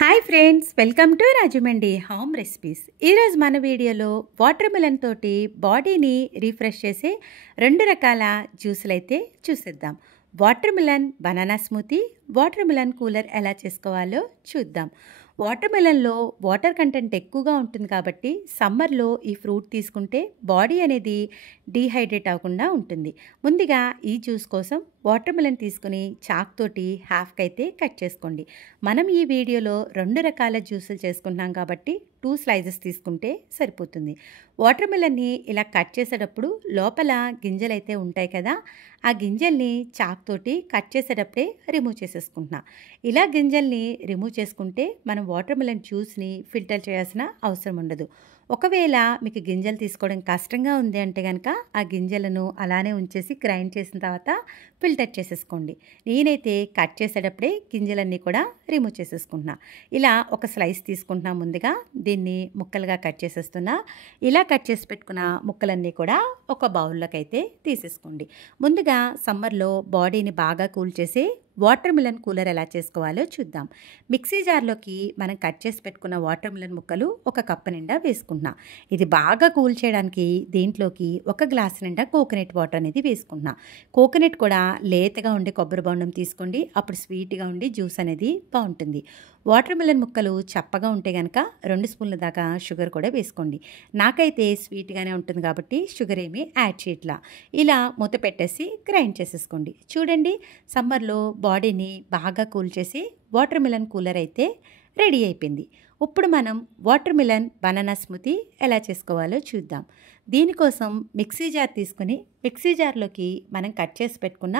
Hi friends, welcome to Rajahmundry home recipes. ఈరోజు మన వీడియోలో వాటర్ మిలన్ తోటి బాడీని రీఫ్రెష్ చేసే 2 రకాల జ్యూసులు అయితే చూసేద్దాం. Water melon banana smoothie, water melon cooler ఎలా చేసుకోవాలో చూద్దాం. వాటర్ మిలన్లో వాటర్ కంటెంట్ ఎక్కువగా ఉంటుంది కాబట్టి సమ్మర్లో ఈ ఫ్రూట్ తీసుకుంటే బాడీ అనేది డీహైడ్రేట్ అవ్వకుండా ఉంటుంది. ముందుగా ఈ జ్యూస్ కోసం వాటర్ మిలన్ తీసుకుని చాక్ తోటి హాఫ్కి అయితే కట్ చేసుకోండి. మనం ఈ వీడియోలో 2 రకాల జ్యూసులు చేసుకుంటున్నాం కాబట్టి 2 స్లైసెస్ తీసుకుంటే సరిపోతుంది. వాటర్ మిలన్ని ఇలా కట్ చేసేటప్పుడు లోపల గింజలు అయితే ఉంటాయి కదా, ఆ గింజల్ని చాక్ తోటి కట్ చేసేటప్పుడే రిమూవ్ చేసేసుకుంటున్నా. ఇలా గింజల్ని రిమూవ్ చేసుకుంటే మనం వాటర్ మిలన్ జ్యూస్ని ఫిల్టర్ చేయాల్సిన అవసరం ఉండదు. ఒకవేళ మీకు గింజలు తీసుకోవడం కష్టంగా ఉంది అంటే కనుక ఆ గింజలను అలానే ఉంచేసి గ్రైండ్ చేసిన తర్వాత ఫిల్టర్ చేసేసుకోండి. నేనైతే కట్ చేసేటప్పుడే గింజలన్నీ కూడా రిమూవ్ చేసేసుకుంటున్నా. ఇలా ఒక స్లైస్ తీసుకుంటున్నా. ముందుగా దీన్ని ముక్కలుగా కట్ చేసేస్తున్నా. ఇలా కట్ చేసి పెట్టుకున్న ముక్కలన్నీ కూడా ఒక బౌల్లోకి అయితే తీసేసుకోండి. ముందుగా సమ్మర్లో బాడీని బాగా కూల్ చేసి వాటర్ మిలన్ కూలర్ ఎలా చేసుకోవాలో చూద్దాం. మిక్సీ జార్లోకి మనం కట్ చేసి పెట్టుకున్న వాటర్ మిలన్ ముక్కలు ఒక కప్పు నిండా వేసుకుంటున్నా. ఇది బాగా కూల్ చేయడానికి దీంట్లోకి 1 గ్లాస్ నిండా కోకోనట్ వాటర్ అనేది వేసుకుంటున్నా. కోకోనట్ కూడా లేతగా ఉండే కొబ్బరి బొండం తీసుకోండి, అప్పుడు స్వీట్గా ఉండి జ్యూస్ అనేది బాగుంటుంది. వాటర్ మిలన్ ముక్కలు చప్పగా ఉంటే కనుక 2 స్పూన్ల దాకా షుగర్ కూడా వేసుకోండి. నాకైతే స్వీట్గానే ఉంటుంది కాబట్టి షుగర్ ఏమీ యాడ్ చేయట్లా. ఇలా మూత పెట్టేసి గ్రైండ్ చేసేసుకోండి. చూడండి, సమ్మర్లో బాడీని బాగా కూల్ చేసి వాటర్ మిలన్ కూలర్ అయితే రెడీ అయిపోయింది. ఇప్పుడు మనం వాటర్ మిలన్ బనానా స్మూతీ ఎలా చేసుకోవాలో చూద్దాం. దీనికోసం మిక్సీ జార్ తీసుకుని మిక్సీ జార్లోకి మనం కట్ చేసి పెట్టుకున్న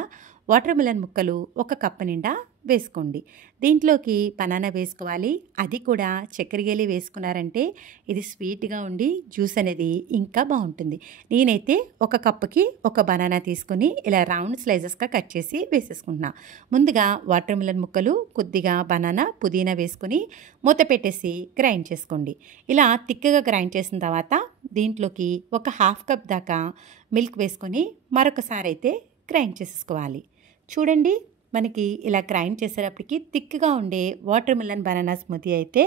వాటర్ మిలన్ ముక్కలు 1 కప్పు నిండా వేసుకోండి. దీంట్లోకి బనానా వేసుకోవాలి. అది కూడా చక్కెరగేలి వేసుకున్నారంటే ఇది స్వీట్గా ఉండి జ్యూస్ అనేది ఇంకా బాగుంటుంది. నేనైతే 1 కప్పుకి 1 బనానా తీసుకుని ఇలా రౌండ్ స్లైసెస్గా కట్ చేసి వేసేసుకుంటున్నా. ముందుగా వాటర్ మిలన్ ముక్కలు, కొద్దిగా బనానా, పుదీనా వేసుకుని మూత పెట్టేసి గ్రైండ్ చేసుకోండి. ఇలా తిక్కగా గ్రైండ్ చేసిన తర్వాత దీంట్లోకి 1/2 కప్ దాకా మిల్క్ వేసుకొని మరొకసారి అయితే గ్రైండ్ చేసేసుకోవాలి. చూడండి, మనకి ఇలా గ్రైండ్ చేసేటప్పటికి థిక్గా ఉండే వాటర్ మిలన్ బనానా స్మూతీ అయితే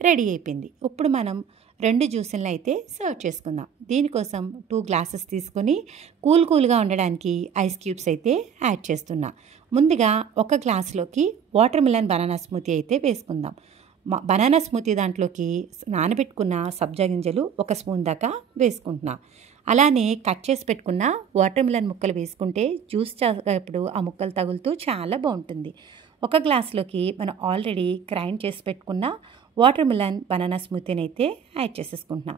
రెడీ అయిపోయింది. ఇప్పుడు మనం 2 జ్యూసులను అయితే సర్వ్ చేసుకుందాం. దీనికోసం 2 గ్లాసెస్ తీసుకొని కూల్గా ఉండడానికి ఐస్ క్యూబ్స్ అయితే యాడ్ చేస్తున్నా. ముందుగా 1 గ్లాస్లోకి వాటర్ మిలన్ బనానా స్మూతీ అయితే వేసుకుందాం. బనానా స్మూతీ దాంట్లోకి నానబెట్టుకున్న సబ్జా గింజలు 1 స్పూన్ దాకా వేసుకుంటున్నా. అలానే కట్ చేసి పెట్టుకున్న వాటర్ మిలన్ ముక్కలు వేసుకుంటే జ్యూస్ చేసేటప్పుడు ఆ ముక్కలు తగులుతూ చాలా బాగుంటుంది. 1 గ్లాస్లోకి మనం ఆల్రెడీ గ్రైండ్ చేసి పెట్టుకున్న వాటర్ మిలన్ బనానా స్మూతీని అయితే యాడ్ చేసేసుకుంటున్నా.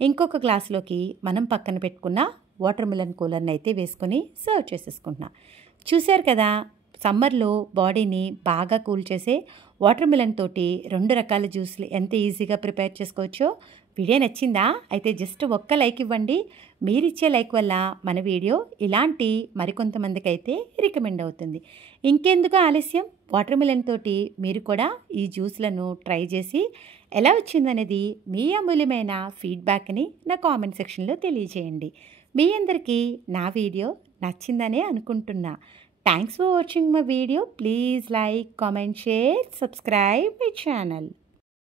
ఇంకొక గ్లాస్లోకి మనం పక్కన పెట్టుకున్న వాటర్ మిలన్ కూలర్ని అయితే వేసుకొని సర్వ్ చేసేసుకుంటున్నా. చూశారు కదా, సమ్మర్లో బాడీని బాగా కూల్ చేసే వాటర్ మిలన్ తోటి 2 రకాల జ్యూస్లు ఎంత ఈజీగా ప్రిపేర్ చేసుకోవచ్చో. వీడియో నచ్చిందా? అయితే జస్ట్ 1 లైక్ ఇవ్వండి. మీరిచ్చే లైక్ వల్ల మన వీడియో ఇలాంటి మరికొంతమందికి అయితే రికమెండ్ అవుతుంది. ఇంకెందుకు ఆలస్యం, వాటర్ మిలన్ తోటి మీరు కూడా ఈ జ్యూస్లను ట్రై చేసి ఎలా వచ్చిందనేది మీ అమూల్యమైన ఫీడ్బ్యాక్ని నా కామెంట్ సెక్షన్లో తెలియజేయండి. మీ అందరికీ నా వీడియో నచ్చిందనే అనుకుంటున్నా. Thanks for watching my video. Please like, comment, share, subscribe my channel.